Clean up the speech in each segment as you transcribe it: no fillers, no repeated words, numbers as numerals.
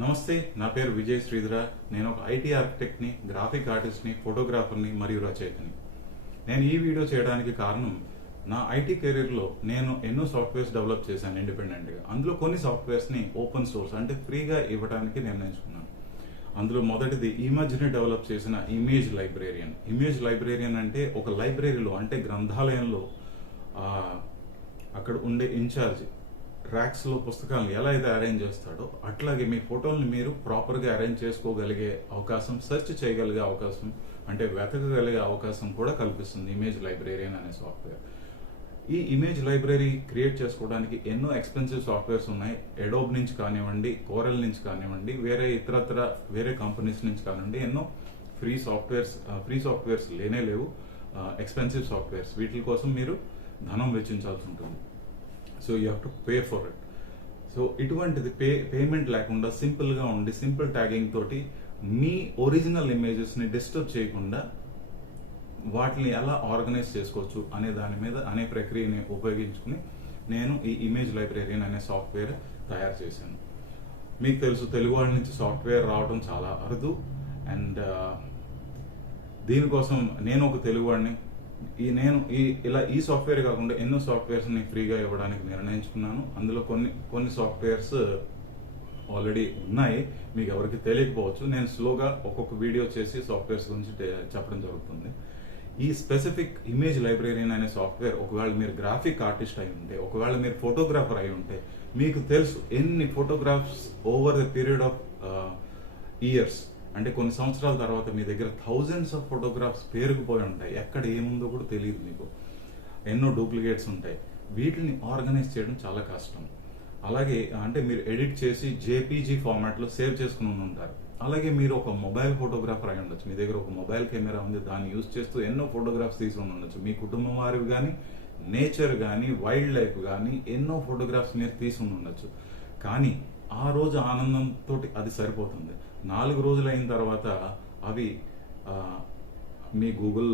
నమస్తే, నా పేరు విజయ్ శ్రీధర. నేను ఒక ఐటీ ఆర్కిటెక్ట్ని, గ్రాఫిక్ ఆర్టిస్ట్ని, ఫోటోగ్రాఫర్ని మరియు రచయితని. నేను ఈ వీడియో చేయడానికి కారణం, నా ఐటీ కెరీర్లో నేను ఎన్నో సాఫ్ట్వేర్స్ డెవలప్ చేశాను ఇండిపెండెంట్గా. అందులో కొన్ని సాఫ్ట్వేర్స్ని ఓపెన్ సోర్స్ అంటే ఫ్రీగా ఇవ్వడానికి నిర్ణయించుకున్నాను. అందులో మొదటిది ఈ మధ్యనే డెవలప్ చేసిన ఇమేజ్ లైబ్రేరియన్. ఇమేజ్ లైబ్రేరియన్ అంటే ఒక లైబ్రరీలో అంటే గ్రంథాలయంలో అక్కడ ఉండే ఇన్ఛార్జ్ ర్యాక్స్లో పుస్తకాలను ఎలా అయితే అరేంజ్ చేస్తాడో అట్లాగే మీ ఫోటోల్ని మీరు ప్రాపర్గా అరేంజ్ చేసుకోగలిగే అవకాశం, సెర్చ్ చేయగలిగే అవకాశం, అంటే వెతకగలిగే అవకాశం కూడా కల్పిస్తుంది ఇమేజ్ లైబ్రేరియన్ అనే సాఫ్ట్వేర్. ఈ ఇమేజ్ లైబ్రరీ క్రియేట్ చేసుకోవడానికి ఎన్నో ఎక్స్పెన్సివ్ సాఫ్ట్వేర్స్ ఉన్నాయి. ఎడోబ్ నుంచి కానివ్వండి, కోరల్ నుంచి కానివ్వండి, వేరే కంపెనీస్ నుంచి కానివ్వండి, ఎన్నో ఫ్రీ సాఫ్ట్వేర్స్ లేవు. ఎక్స్పెన్సివ్ సాఫ్ట్వేర్స్, వీటి కోసం మీరు ధనం వెచ్చించాల్సి ఉంటుంది. So you have to pay for it. So ఇటువంటిది పేమెంట్ లేకుండా సింపుల్గా ఉండి, సింపుల్ ట్యాగింగ్ తోటి మీ ఒరిజినల్ ఇమేజెస్ని డిస్టర్బ్ చేయకుండా వాటిని ఎలా ఆర్గనైజ్ చేసుకోవచ్చు అనే ప్రక్రియని ఉపయోగించుకుని నేను ఈ ఇమేజ్ లైబ్రేరియన్ అనే సాఫ్ట్వేర్ తయారు చేశాను. మీకు తెలుసు, తెలుగు వాళ్ళ నుంచి సాఫ్ట్వేర్ రావడం చాలా అరుదు. అండ్ దీనికోసం నేను ఒక తెలుగువాడిని, ఈ సాఫ్ట్వేర్ కాకుండా ఎన్నో సాఫ్ట్వేర్స్ని ఫ్రీగా ఇవ్వడానికి నిర్ణయించుకున్నాను. అందులో కొన్ని సాఫ్ట్వేర్స్ ఆల్రెడీ ఉన్నాయి, మీకు ఎవరికి తెలియకపోవచ్చు. నేను స్లోగా ఒక్కొక్క వీడియో చేసి సాఫ్ట్వేర్స్ గురించి చెప్పడం జరుగుతుంది. ఈ స్పెసిఫిక్ ఇమేజ్ లైబ్రేరియన్ అనే సాఫ్ట్వేర్, ఒకవేళ మీరు గ్రాఫిక్ ఆర్టిస్ట్ అయి ఉంటే, ఒకవేళ మీరు ఫోటోగ్రాఫర్ అయి ఉంటే, మీకు తెలుసు ఎన్ని photographs over the period of years, అంటే కొన్ని సంవత్సరాల తర్వాత మీ దగ్గర థౌజండ్స్ ఆఫ్ ఫోటోగ్రాఫ్స్ పేరుకుపోయి ఉంటాయి. ఎక్కడ ఏముందో కూడా తెలియదు మీకు. ఎన్నో డూప్లికేట్స్ ఉంటాయి. వీటిని ఆర్గనైజ్ చేయడం చాలా కష్టం. అలాగే అంటే మీరు ఎడిట్ చేసి జేపీజీ ఫార్మాట్లో సేవ్ చేసుకుని ఉంటారు. అలాగే మీరు ఒక మొబైల్ ఫోటోగ్రాఫర్ అయి ఉండొచ్చు. మీ దగ్గర ఒక మొబైల్ కెమెరా ఉంది, దాన్ని యూజ్ చేస్తూ ఎన్నో ఫోటోగ్రాఫ్స్ తీసుకుని ఉండొచ్చు. మీ కుటుంబం వారివి కానీ, నేచర్ కానీ, వైల్డ్ లైఫ్ కానీ ఎన్నో ఫోటోగ్రాఫ్స్ మీరు తీసుకుని ఉండొచ్చు. కానీ ఆ రోజు ఆనందంతో అది సరిపోతుంది. 4 రోజులు అయిన తర్వాత అవి మీ గూగుల్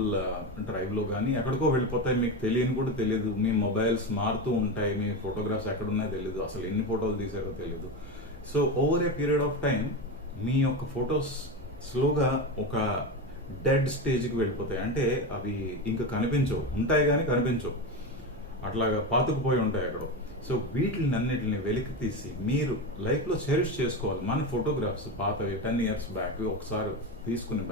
డ్రైవ్లో కానీ ఎక్కడికో వెళ్ళిపోతాయి. మీకు తెలియని కూడా తెలియదు. మీ మొబైల్స్ మారుతూ ఉంటాయి, మీ ఫోటోగ్రాఫ్స్ ఎక్కడున్నాయో తెలియదు, అసలు ఎన్ని ఫోటోలు తీసారో తెలియదు. So over a period of time మీ యొక్క ఫొటోస్ స్లోగా ఒక డెడ్ స్టేజ్కి వెళ్ళిపోతాయి. అంటే అవి ఇంకా కనిపించవు, ఉంటాయి కానీ కనిపించవు, అట్లాగా పాతుకుపోయి ఉంటాయి ఎక్కడో. సో వీటిని వెలికి తీసి మీరు లైఫ్లో చెరిష్ చేసుకోవాలి. మన ఫోటోగ్రాఫ్స్ పాతవి 10 years బ్యాక్ ఒకసారి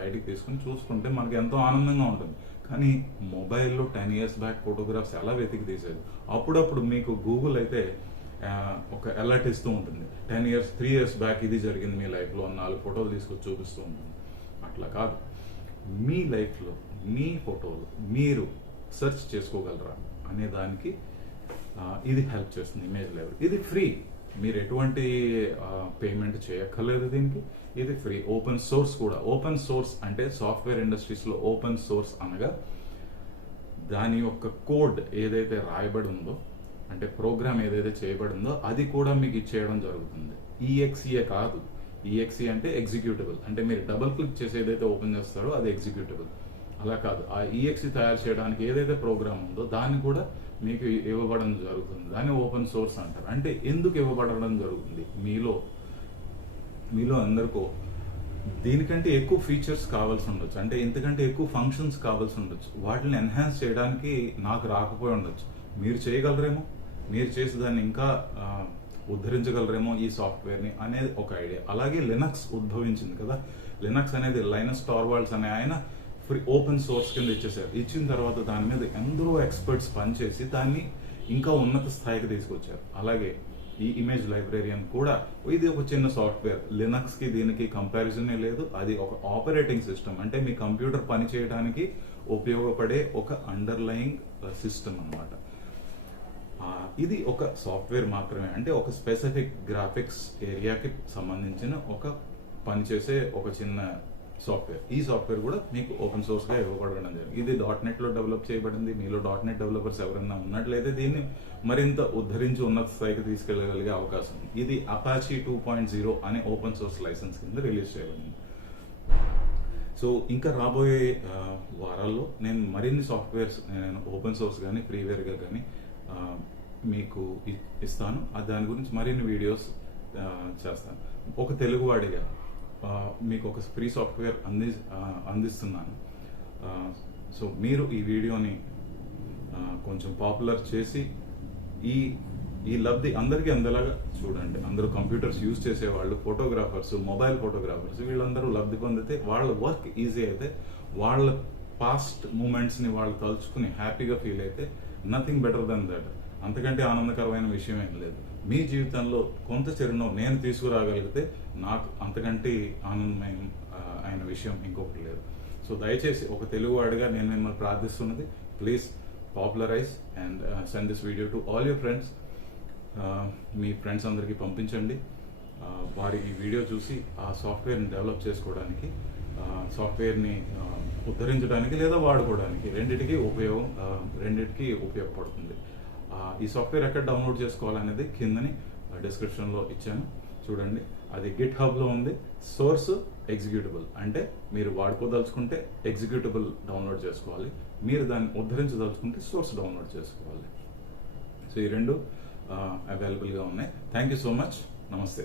బయటికి తీసుకుని చూసుకుంటే మనకి ఎంతో ఆనందంగా ఉంటుంది. కానీ మొబైల్లో 10 years బ్యాక్ ఫోటోగ్రాఫ్స్ ఎలా వెతికి తీసేది? అప్పుడప్పుడు మీకు గూగుల్ అయితే ఒక అలర్ట్ ఇస్తూ ఉంటుంది, 3 years బ్యాక్ ఇది జరిగింది మీ లైఫ్లో, 4 ఫోటోలు తీసుకొచ్చి చూపిస్తూ ఉంటుంది. అట్లా కాదు, మీ లైఫ్లో మీ ఫోటోలు మీరు సెర్చ్ చేసుకోగలరా అనే దానికి ఇది హెల్ప్ చేస్తుంది ఇమేజ్ లైబ్రరీ. ఇది ఫ్రీ, మీరు ఎటువంటి పేమెంట్ చేయక్కర్లేదు దీనికి. ఇది ఫ్రీ, ఓపెన్ సోర్స్ కూడా. ఓపెన్ సోర్స్ అంటే సాఫ్ట్వేర్ ఇండస్ట్రీస్లో ఓపెన్ సోర్స్ అనగా దాని యొక్క కోడ్ ఏదైతే రాయబడి ఉందో, అంటే ప్రోగ్రామ్ ఏదైతే చేయబడిందో అది కూడా మీకు ఇచ్చేయడం జరుగుతుంది. ఈఎక్సీఏ కాదు, ఈఎక్సీ అంటే ఎగ్జిక్యూటబుల్, అంటే మీరు డబుల్ క్లిక్ చేసి ఏదైతే ఓపెన్ చేస్తారో అది ఎగ్జిక్యూటబుల్. అలా కాదు, ఆ ఈఎక్సీ తయారు చేయడానికి ఏదైతే ప్రోగ్రామ్ ఉందో దాన్ని కూడా మీకు ఇవ్వబడడం జరుగుతుంది. దాన్ని ఓపెన్ సోర్స్ అంటారు. అంటే ఎందుకు ఇవ్వబడడం జరుగుతుంది? మీలో అందరికో దీనికంటే ఎక్కువ ఫీచర్స్ కావాల్సి ఉండొచ్చు, అంటే ఇంతకంటే ఎక్కువ ఫంక్షన్స్ కావాల్సి ఉండొచ్చు. వాటిని ఎన్హాన్స్ చేయడానికి నాకు రాకపోయి ఉండొచ్చు, మీరు చేయగలరేమో, మీరు చేసి దాన్ని ఇంకా ఉద్ధరించగలరేమో ఈ సాఫ్ట్వేర్ని అనేది ఒక ఐడియా. అలాగే లినక్స్ ఉద్భవించింది కదా. లినక్స్ అనేది లైనస్ టార్వాల్డ్స్ అనే ఆయన ఫ్రీ ఓపెన్ సోర్స్ కింద ఇచ్చేసారు. ఇచ్చిన తర్వాత దాని మీద ఎందరో ఎక్స్పర్ట్స్ పనిచేసి దాన్ని ఇంకా ఉన్నత స్థాయికి తీసుకొచ్చారు. అలాగే ఈ ఇమేజ్ లైబ్రేరియన్ కూడా ఇది ఒక చిన్న సాఫ్ట్వేర్. లినక్స్కి దీనికి కంపారిజనే లేదు. అది ఒక ఆపరేటింగ్ సిస్టమ్, అంటే మీ కంప్యూటర్ పని చేయడానికి ఉపయోగపడే ఒక అండర్లయింగ్ సిస్టమ్ అన్నమాట. ఇది ఒక సాఫ్ట్వేర్ మాత్రమే, అంటే ఒక స్పెసిఫిక్ గ్రాఫిక్స్ ఏరియాకి సంబంధించిన ఒక పనిచేసే ఒక చిన్న సాఫ్ట్వేర్. ఈ సాఫ్ట్వేర్ కూడా మీకు ఓపెన్ సోర్స్గా ఇవ్వబడడం జరిగింది. ఇది .NETలో డెవలప్ చేయబడింది. మీలో .NET డెవలపర్స్ ఎవరైనా ఉన్నట్లయితే దీన్ని మరింత ఉద్ధరించి ఉన్నత స్థాయికి తీసుకెళ్ళగలిగే అవకాశం ఉంది. ఇది అపాచీ 2.0 అనే ఓపెన్ సోర్స్ లైసెన్స్ కింద రిలీజ్ చేయబడింది. సో ఇంకా రాబోయే వారాల్లో నేను మరిన్ని సాఫ్ట్వేర్స్ నేను ఓపెన్ సోర్స్ కానీ ఫ్రీవేర్గా కానీ మీకు ఇస్తాను. దాని గురించి మరిన్ని వీడియోస్ చేస్తాను. ఒక తెలుగువాడిగా మీకు ఒక ఫ్రీ సాఫ్ట్వేర్ అందిస్తున్నాను. సో మీరు ఈ వీడియోని కొంచెం పాపులర్ చేసి ఈ లబ్ధి అందరికీ అందేలాగా చూడండి. అందరూ కంప్యూటర్స్ యూజ్ చేసేవాళ్ళు, ఫోటోగ్రాఫర్స్, మొబైల్ ఫోటోగ్రాఫర్స్, వీళ్ళందరూ లబ్ధి పొందితే వాళ్ళ వర్క్ ఈజీ అయితే, వాళ్ళ పాస్ట్ మూమెంట్స్ని వాళ్ళు తలుచుకుని హ్యాపీగా ఫీల్ అయితే నథింగ్ బెటర్ దెన్ దట్. అంతకంటే ఆనందకరమైన విషయం ఏం లేదు. మీ జీవితంలో కొంత చిరునవ్వు నేను తీసుకురాగలిగితే నాకు అంతకంటే ఆనందమైన అయిన విషయం ఇంకొకటి లేదు. సో దయచేసి ఒక తెలుగువాడిగా నేను మిమ్మల్ని ప్రార్థిస్తున్నది, please popularize and send this video to all your friends. మీ ఫ్రెండ్స్ అందరికీ పంపించండి. వారి ఈ వీడియో చూసి ఆ సాఫ్ట్వేర్ని డెవలప్ చేసుకోవడానికి, సాఫ్ట్వేర్ని ఉద్ధరించడానికి లేదా వాడుకోవడానికి రెండిటికి ఉపయోగపడుతుంది. ఈ సాఫ్ట్వేర్ ఎక్కడ డౌన్లోడ్ చేసుకోవాలనేది కిందని డిస్క్రిప్షన్లో ఇచ్చాను, చూడండి. అది గిట్ హబ్లో ఉంది. సోర్స్ ఎగ్జిక్యూటబుల్, అంటే మీరు వాడుకోదలుచుకుంటే ఎగ్జిక్యూటబుల్ డౌన్లోడ్ చేసుకోవాలి, మీరు దాన్ని ఉద్ధరించదలుచుకుంటే సోర్స్ డౌన్లోడ్ చేసుకోవాలి. సో ఈ రెండు అవైలబుల్గా ఉన్నాయి. Thank you so much. నమస్తే.